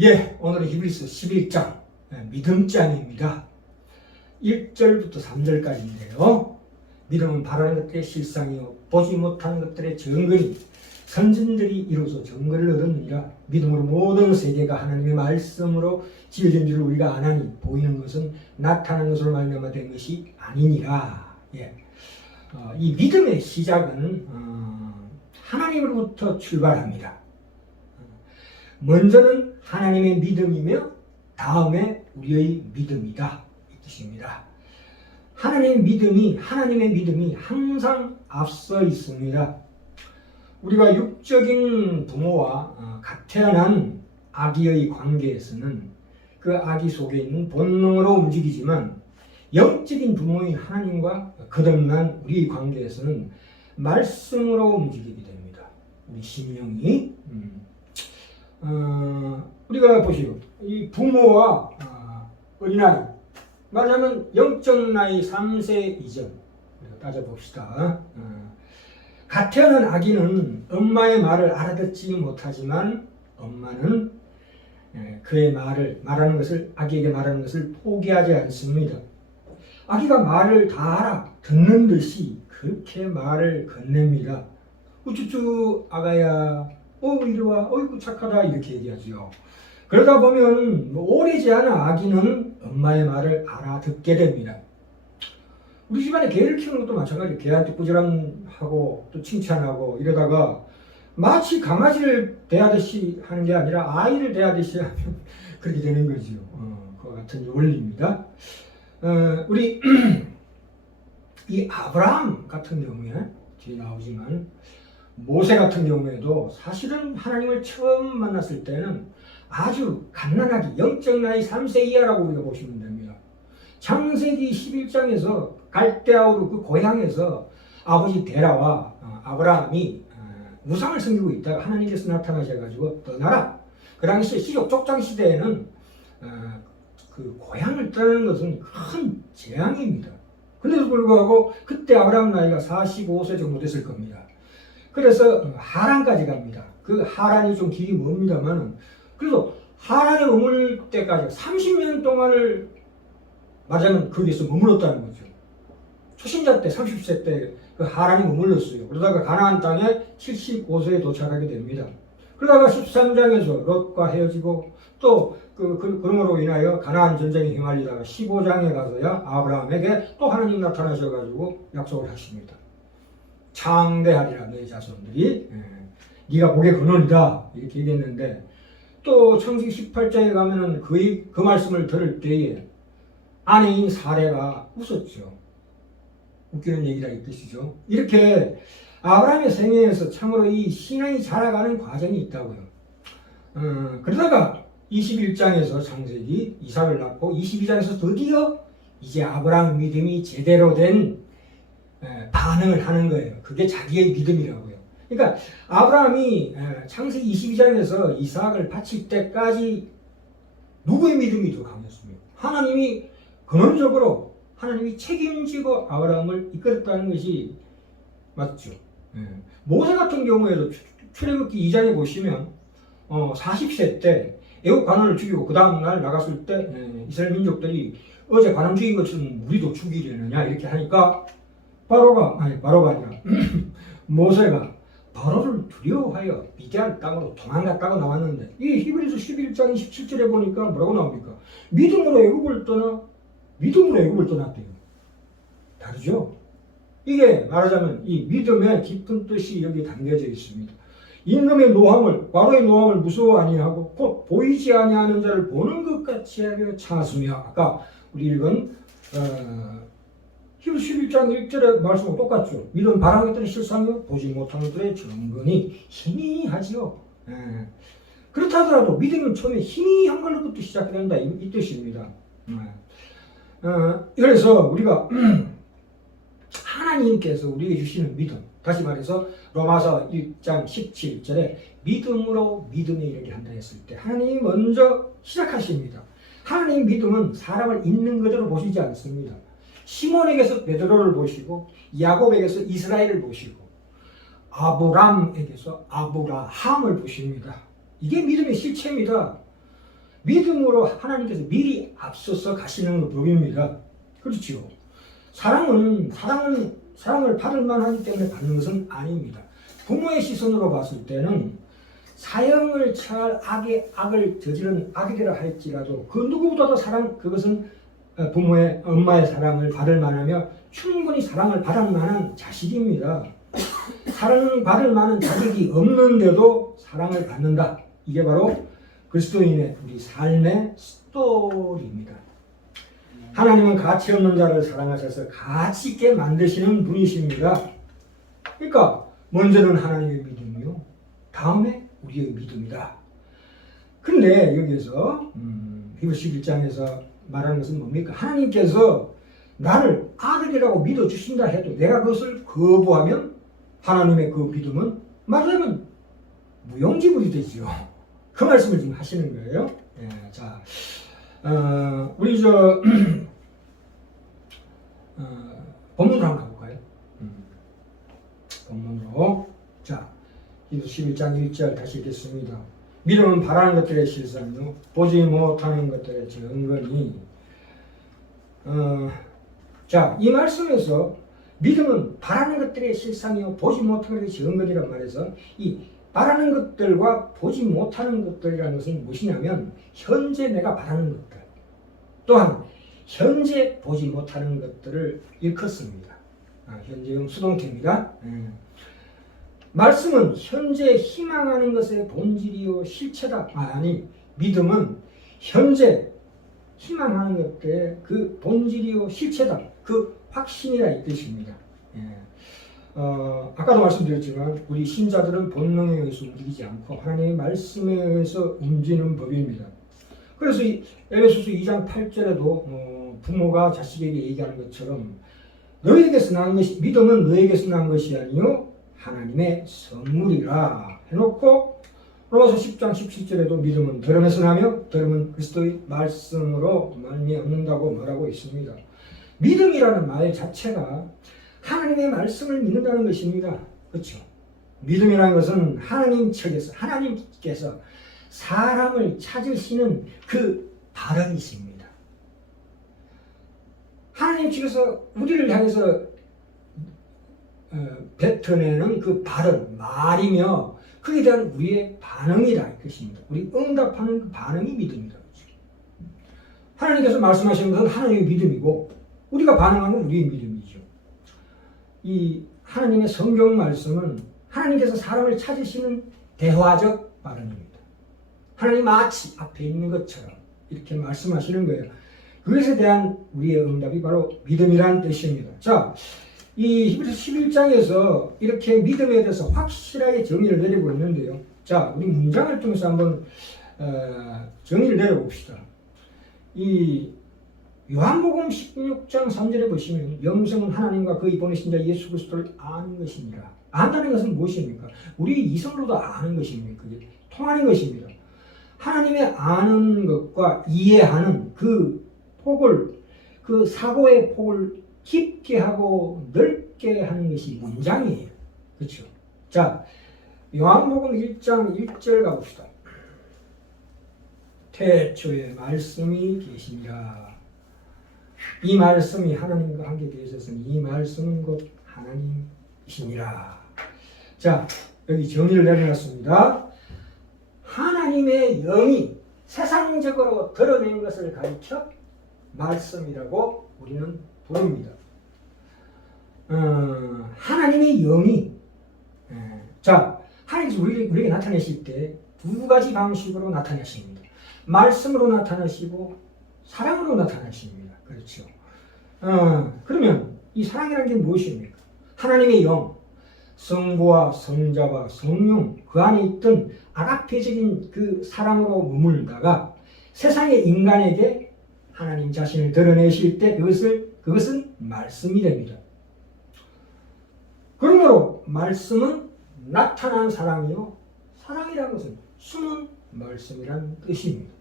예, 오늘은 히브리서 11장 믿음장입니다. 1절부터 3절까지인데요. 믿음은 바라는 것들의 실상이요 보지 못하는 것들의 증거니 선진들이 이로써 증거를 얻었느니라. 믿음으로 모든 세계가 하나님의 말씀으로 지어진 줄을 우리가 아나니 보이는 것은 나타나는 것으로 말미암아 된 것이 아니니라. 예. 이 믿음의 시작은 하나님으로부터 출발합니다. 먼저는 하나님의 믿음이며 다음에 우리의 믿음이다, 이 뜻입니다. 하나님의 믿음이 항상 앞서 있습니다. 우리가 육적인 부모와 갓 태어난 아기의 관계에서는 그 아기 속에 있는 본능으로 움직이지만 영적인 부모인 하나님과 거듭난 우리의 관계에서는 말씀으로 움직이게 됩니다. 우리 심령이 우리가 보시오. 이 부모와 어린아이, 말하자면 영적 나이 3세 이전 따져봅시다. 갓 태어난 아기는 엄마의 말을 알아듣지 못하지만 엄마는 그의 아기에게 말하는 것을 포기하지 않습니다. 아기가 말을 다 알아 듣는 듯이 그렇게 말을 건넵니다. 우쭈쭈 아가야, 이리 와, 어이구 착하다, 이렇게 얘기하죠. 그러다 보면 오래지 않아 아기는 엄마의 말을 알아듣게 됩니다. 우리 집안에 개를 키우는 것도 마찬가지예요. 개한테 꾸지람하고 또 칭찬하고 이러다가 마치 강아지를 대하듯이 하는 게 아니라 아이를 대하듯이 하면 그렇게 되는 거죠. 그와 같은 원리입니다. 우리 이 아브라함 같은 경우에 뒤에 나오지만 모세 같은 경우에도 사실은 하나님을 처음 만났을 때는 아주 갓난아기, 영적 나이 3세 이하라고 우리가 보시면 됩니다. 창세기 11장에서 갈대아우르 그 고향에서 아버지 데라와 아브라함이 우상을 섬기고 있다가 하나님께서 나타나셔가지고 떠나라. 그 당시 시족 족장 시대에는 그 고향을 떠나는 것은 큰 재앙입니다. 그런데도 불구하고 그때 아브라함 나이가 45세 정도 됐을 겁니다. 그래서 하란까지 갑니다. 그 하란이 좀 길이 멉니다만 그래도 하란에 머물 때까지 30년 동안을 말하자면 거기서 머물렀다는 거죠. 초신자 때 30세 때 그 하란이 머물렀어요. 그러다가 가나안 땅에 75세에 도착하게 됩니다. 그러다가 13장에서 롯과 헤어지고 또 그러므로 인하여 가나안 전쟁에 휘말리다가 15장에 가서야 아브라함에게 또 하나님 나타나셔가지고 약속을 하십니다. 창대하리라 내 자손들이 네가 복의 근원이다 이렇게 얘기했는데 또 창세기 18장에 가면은 그 말씀을 들을 때에 아내인 사레가 웃었죠. 웃기는 얘기라 이 뜻이죠. 이렇게 아브라함의 생애에서 참으로 이 신앙이 자라가는 과정이 있다고요. 그러다가 21장에서 창세기 이삭을 낳고 22장에서 드디어 이제 아브라함 믿음이 제대로 된 반응을 하는 거예요. 그게 자기의 믿음이라고요. 그러니까 아브라함이 창세기 22장에서 이삭을 바칠 때까지 누구의 믿음이 더 강했습니까? 하나님이 근원적으로 하나님이 책임지고 아브라함을 이끌었다는 것이 맞죠. 모세 같은 경우에도 출애굽기 2장에 보시면 40세 때 애국 관원을 죽이고 그 다음날 나갔을 때 이스라엘 민족들이 어제 관원 죽인 것처럼 우리도 죽이려느냐 이렇게 하니까 바로가 아니라 모세가 바로를 두려워하여 미디안 땅으로 도망갔다고 나왔는데 이 히브리서 11장 27절에 보니까 뭐라고 나옵니까? 믿음으로 애국을 떠났대요. 다르죠? 이게 말하자면 이 믿음의 깊은 뜻이 여기 담겨져 있습니다. 임금의 노함을 바로의 노함을 무서워 아니하고 곧 보이지 아니하는 자를 보는 것 같이 하며 차수며 아까 우리 읽은 히브리서 11장 1절의 말씀과 똑같죠. 믿음 바라는 것들의 실상이요 보지 못하는 것들의 증거니 희미하지요. 그렇다 하더라도 믿음은 처음에 희미한 걸로부터 시작된다 이 뜻입니다. 그래서 우리가 하나님께서 우리에게 주시는 믿음, 다시 말해서 로마서 1장 17절에 믿음으로 믿음에 이르게 한다 했을 때 하나님이 먼저 시작하십니다. 하나님 믿음은 사람을 있는 그대로 보시지 않습니다. 시몬에게서 베드로를 보시고 야곱에게서 이스라엘을 보시고 아브람에게서 아브라함을 보십니다. 이게 믿음의 실체입니다. 믿음으로 하나님께서 미리 앞서서 가시는 법입니다. 그렇죠. 사랑을 받을 만하기 때문에 받는 것은 아닙니다. 부모의 시선으로 봤을 때는 사형을 처할 악을 저지른 악이라 할지라도 그 누구보다도 그것은 엄마의 사랑을 받을 만하며 충분히 사랑을 받을 만한 자식입니다. 사랑받을 만한 자격이 없는데도 사랑을 받는다. 이게 바로 그리스도인의 우리 삶의 스토리입니다. 하나님은 가치 없는 자를 사랑하셔서 가치 있게 만드시는 분이십니다. 그러니까 먼저는 하나님의 믿음이요, 다음에 우리의 믿음이다. 근데 여기에서 히브리서 11장에서 말하는 것은 뭡니까? 하나님께서 나를 아들이라고 믿어주신다 해도 내가 그것을 거부하면 하나님의 그 믿음은 말하자면 무용지물이 되지요. 그 말씀을 지금 하시는 거예요. 예, 자, 우리 본문으로 한번 가볼까요? 본문으로. 자, 히브리서 11장 1절 다시 읽겠습니다. 믿음은 바라는 것들의 실상이요 보지 못하는 것들의 증거니. 자, 이 말씀에서 믿음은 바라는 것들의 실상이요 보지 못하는 것의 증거니란 말해서 이 바라는 것들과 보지 못하는 것들이라는 것은 무엇이냐면 현재 내가 바라는 것들 또한 현재 보지 못하는 것들을 일컫습니다. 현재형 수동태입니다. 말씀은 현재 희망하는 것의 본질이요 실체다. 믿음은 현재 희망하는 것들의 그 본질이요 실체다. 그 확신이라 이 뜻입니다. 아까도 말씀드렸지만 우리 신자들은 본능에 의해서 움직이지 않고 하나님의 말씀에 의해서 움직이는 법입니다. 그래서 에베소서 2장 8절에도 부모가 자식에게 얘기하는 것처럼 너희에게서 난 것이 믿음은 너희에게서 난 것이 아니요 하나님의 선물이라 해놓고 로마서 10장 17절에도 믿음은 들음에서 나며 들음은 그리스도의 말씀으로 말미암는다고 말하고 있습니다. 믿음이라는 말 자체가 하나님의 말씀을 믿는다는 것입니다. 그렇죠? 믿음이라는 것은 하나님 측에서 하나님께서 사람을 찾으시는 그 발언이십니다. 하나님 측에서 우리를 향해서 뱉어내는 그 발언, 말이며 그에 대한 우리의 반응이라 이 것입니다. 우리 응답하는 그 반응이 믿음이다. 하나님께서 말씀하시는 것은 하나님의 믿음이고 우리가 반응하는 건 우리의 믿음이죠. 이 하나님의 성경 말씀은 하나님께서 사람을 찾으시는 대화적 발언입니다. 하나님 마치 앞에 있는 것처럼 이렇게 말씀하시는 거예요. 그것에 대한 우리의 응답이 바로 믿음이라는 뜻입니다. 자, 이 히브리서 11장에서 이렇게 믿음에 대해서 확실하게 정의를 내리고 있는데요. 자, 우리 문장을 통해서 한번 정의를 내려봅시다. 이 요한복음 16장 3절에 보시면 영생은 하나님과 그의 보내신 자 예수 그리스도를 아는 것입니다. 안다는 것은 무엇입니까? 우리 이성으로도 아는 것입니다. 그게 통하는 것입니다. 하나님의 아는 것과 이해하는 그 폭을, 그 사고의 폭을 깊게 하고 넓게 하는 것이 문장이에요. 그렇죠? 자, 요한복음 1장 1절 가봅시다. 태초에 말씀이 계시니라. 이 말씀이 하나님과 함께 계셨으니 이 말씀은 곧 하나님이시니라. 자, 여기 정의를 내려놨습니다. 하나님의 영이 세상적으로 드러낸 것을 가리켜 말씀이라고 우리는 부릅니다. 하나님의 영이 자, 하나님께서 우리에게 나타내실 때 두 가지 방식으로 나타내십니다. 말씀으로 나타나시고 사랑으로 나타나십니다. 그렇죠. 그러면 이 사랑이라는 게 무엇입니까? 하나님의 영, 성부와 성자와 성령 그 안에 있던 아가페적인 그 사랑으로 머물다가 세상의 인간에게 하나님 자신을 드러내실 때 그것은 말씀이 됩니다. 그러므로 말씀은 나타난 사랑이요 사랑이라는 것은 숨은 말씀이라는 뜻입니다.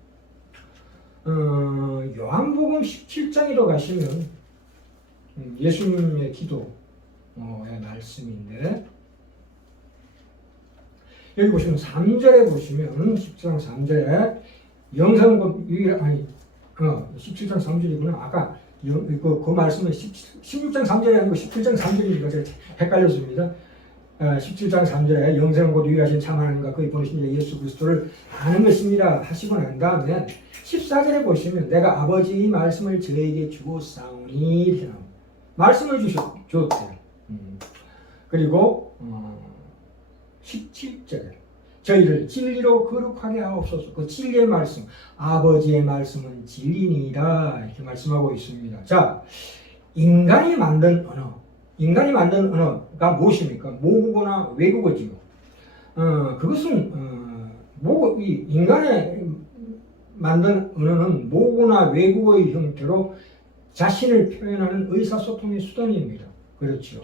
요한복음 17장으로 가시면 예수님의 기도의 말씀인데 여기 보시면 3절에 보시면 17장 3절에 영생곧 유일 아니 17장 3절이구나. 아까 그 말씀은 16장 3절이 아니고 17장 3절이니까 제가 헷갈렸습니다. 17장 3절에 영생은 곧 유일하신 참 하나님과 그의 보내신 예수 그리스도를 아는 것입니다 하시고 난 다음에 14절에 보시면 내가 아버지의 말씀을 저에게 주고 싸우니 이렇게 나옵니다. 말씀을 주셨대요. 그리고 17절에 저희를 진리로 거룩하게 하옵소서. 그 진리의 말씀, 아버지의 말씀은 진리니라 이렇게 말씀하고 있습니다. 자, 인간이 만든 언어가 무엇입니까? 모국어나 외국어지요. 그것은 이 인간의 만든 언어는 모국어나 외국어의 형태로 자신을 표현하는 의사소통의 수단입니다. 그렇죠.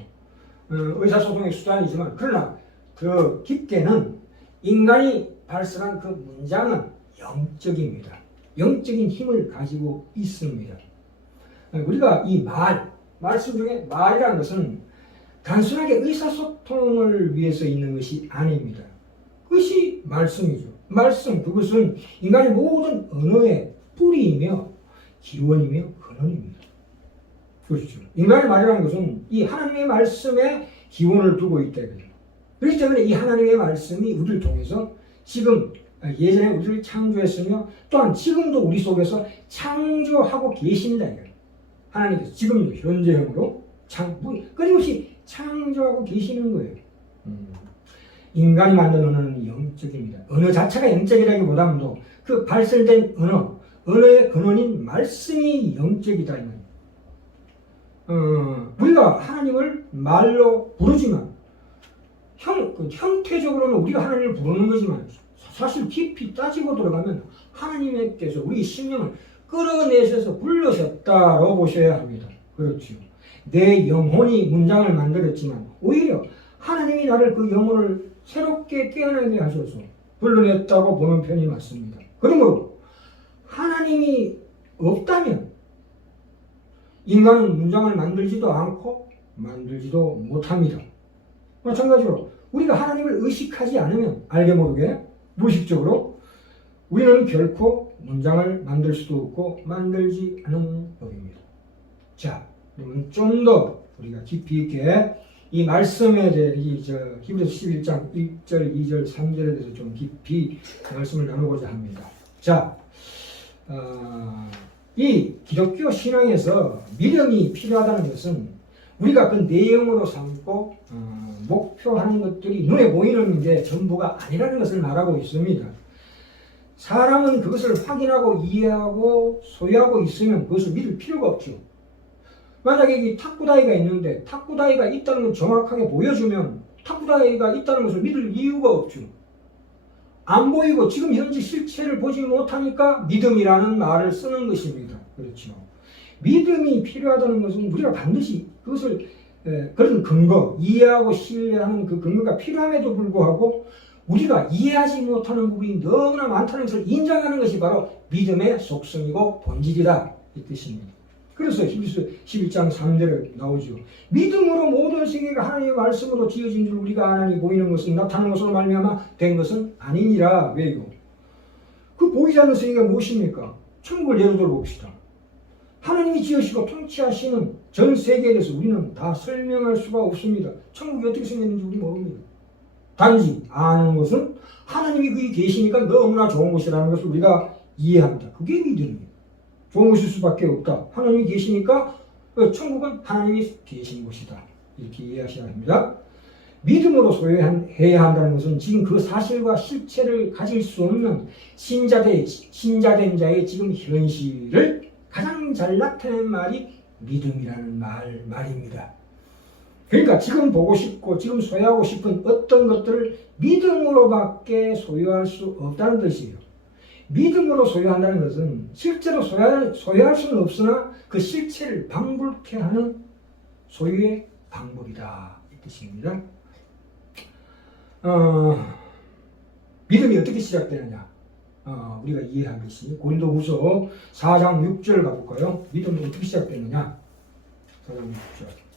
의사소통의 수단이지만 그러나 더 깊게는 인간이 발설한 그 문장은 영적입니다. 영적인 힘을 가지고 있습니다. 우리가 이 말씀 중에 말이라는 것은 단순하게 의사소통을 위해서 있는 것이 아닙니다. 그것이 말씀이죠. 말씀, 그것은 인간의 모든 언어의 뿌리이며 기원이며 근원입니다. 그렇죠. 인간의 말이라는 것은 이 하나님의 말씀에 기원을 두고 있다. 그렇기 때문에 이 하나님의 말씀이 우리를 통해서 지금 예전에 우리를 창조했으며 또한 지금도 우리 속에서 창조하고 계신다. 하나님께서 지금도 현재형으로 끊임없이 창조하고 계시는 거예요. 인간이 만든 언어는 영적입니다. 언어 자체가 영적이라기보다는 그 발설된 언어의 근원인 말씀이 영적이다. 우리가 하나님을 말로 부르지만 형태적으로는 우리가 하나님을 부르는 거지만 사실 깊이 따지고 들어가면 하나님께서 우리 심령을 끌어내셔서 불러셨다고 보셔야 합니다. 그렇죠. 내 영혼이 문장을 만들었지만 오히려 하나님이 나를 그 영혼을 새롭게 깨어나게 하셔서 불러냈다고 보는 편이 맞습니다. 그러므로 하나님이 없다면 인간은 문장을 만들지도 않고 만들지도 못합니다. 마찬가지로 우리가 하나님을 의식하지 않으면 알게 모르게 무의식적으로 우리는 결코 문장을 만들 수도 없고 만들지 않은 법입니다. 자, 그러면 좀 더 우리가 깊이 있게 이 말씀에 대해 히브리서 11장 1절, 2절, 3절에 대해서 좀 깊이 말씀을 나누고자 합니다. 자, 이 기독교 신앙에서 믿음이 필요하다는 것은 우리가 그 내용으로 삼고 목표하는 것들이 눈에 보이는 게 전부가 아니라는 것을 말하고 있습니다. 사람은 그것을 확인하고 이해하고 소유하고 있으면 그것을 믿을 필요가 없죠. 만약에 이 탁구다이가 있는데 탁구다이가 있다는 걸 정확하게 보여주면 탁구다이가 있다는 것을 믿을 이유가 없죠. 안 보이고 지금 현재 실체를 보지 못하니까 믿음이라는 말을 쓰는 것입니다. 그렇죠. 믿음이 필요하다는 것은 우리가 반드시 그것을 그런 근거, 이해하고 신뢰하는 그 근거가 필요함에도 불구하고 우리가 이해하지 못하는 부분이 너무나 많다는 것을 인정하는 것이 바로 믿음의 속성이고 본질이다 이 뜻입니다. 그래서 히브리서 11장 3절에 나오죠. 믿음으로 모든 세계가 하나님의 말씀으로 지어진 줄 우리가 아나니 보이는 것은 나타나는 것으로 말미암아 된 것은 아니니라. 왜요? 그 보이지 않는 세계가 무엇입니까? 천국을 예로 들어 봅시다. 하나님이 지으시고 통치하시는 전 세계에 대해서 우리는 다 설명할 수가 없습니다. 천국이 어떻게 생겼는지 우리 모릅니다. 단지 아는 것은 하나님이 거기 계시니까 너무나 좋은 곳이라는 것을 우리가 이해합니다. 그게 믿음입니다. 좋은 곳일 수밖에 없다. 하나님이 계시니까 천국은 하나님이 계신 곳이다. 이렇게 이해하셔야 합니다. 믿음으로 소유해야 한다는 것은 지금 그 사실과 실체를 가질 수 없는 신자된 자의 지금 현실을 가장 잘 나타내는 말이 믿음이라는 말입니다. 그러니까 지금 보고 싶고 지금 소유하고 싶은 어떤 것들을 믿음으로밖에 소유할 수 없다는 뜻이에요. 믿음으로 소유한다는 것은 실제로 소유할 수는 없으나 그 실체를 방불케 하는 소유의 방법이다 이 뜻입니다. 믿음이 어떻게 시작되느냐 우리가 이해할 것이 고린도후서 4장 6절 가볼까요? 믿음이 어떻게 시작되느냐 4장 6절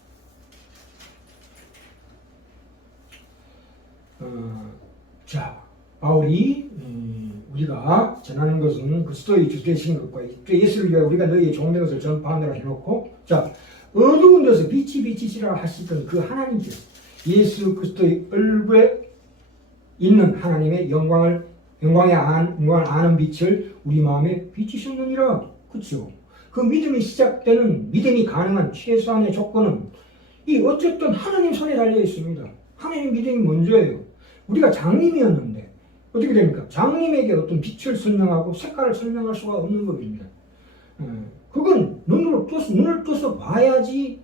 자 바울이 우리가 전하는 것은 그리스도의 주 되신 것과 예수를 위하여 우리가 너희의 종된 것을 전파하느라 해놓고, 자, 어두운 데서 빛이 비치시라 하시던 그 하나님께서 예수 그리스도의 얼굴에 있는 하나님의 영광을 아는 빛을 우리 마음에 비치셨느니라. 그렇죠? 그 믿음이 시작되는, 믿음이 가능한 최소한의 조건은 이 어쨌든 하나님 손에 달려 있습니다. 하나님 믿음이 먼저예요. 우리가 장님이었는데 어떻게 됩니까? 장님에게 어떤 빛을 설명하고 색깔을 설명할 수가 없는 법입니다. 그건 눈을 떠서 봐야지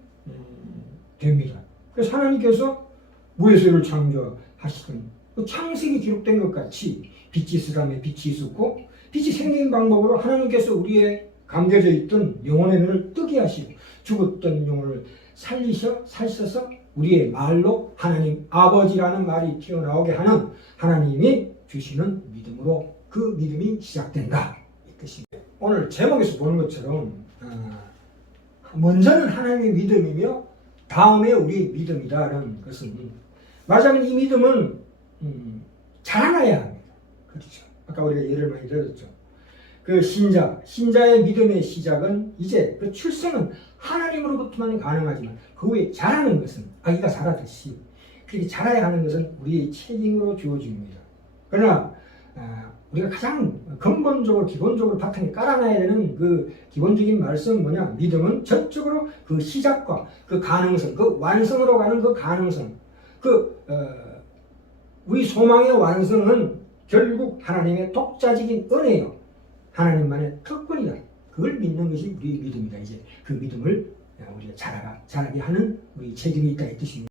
됩니다. 그래서 하나님께서 무에서를 창조하시던 그 창세기 기록된 것 같이 빛이 있으라며 빛이 있었고, 빛이 생긴 방법으로 하나님께서 우리의 감겨져 있던 영혼의 눈을 뜨게 하시고, 죽었던 영혼을 살리셔서 우리의 말로 하나님 아버지라는 말이 튀어나오게 하는 하나님이 주시는 믿음으로 그 믿음이 시작된다, 이 뜻입니다. 오늘 제목에서 보는 것처럼 먼저는 하나님의 믿음이며 다음에 우리의 믿음이라는 것은, 말하자면 이 믿음은 자라나야 합니다. 그렇죠? 아까 우리가 예를 많이 들었죠. 그 신자의 믿음의 시작은 이제 그 출생은 하나님으로부터만 가능하지만 그 후에 자라는 것은 아기가 자라듯이 그렇게 자라야 하는 것은 우리의 책임으로 주어집니다. 그러나 우리가 가장 근본적으로 기본적으로 바탕에 깔아놔야 되는 그 기본적인 말씀은 뭐냐? 믿음은 전적으로 그 시작과 그 가능성, 그 완성으로 가는 그 가능성, 우리 소망의 완성은 결국 하나님의 독자적인 은혜요, 하나님만의 특권이다. 그걸 믿는 것이 우리의 믿음이다. 이제 그 믿음을 우리가 자라게 하는 우리 책임이 있다, 이 뜻입니다.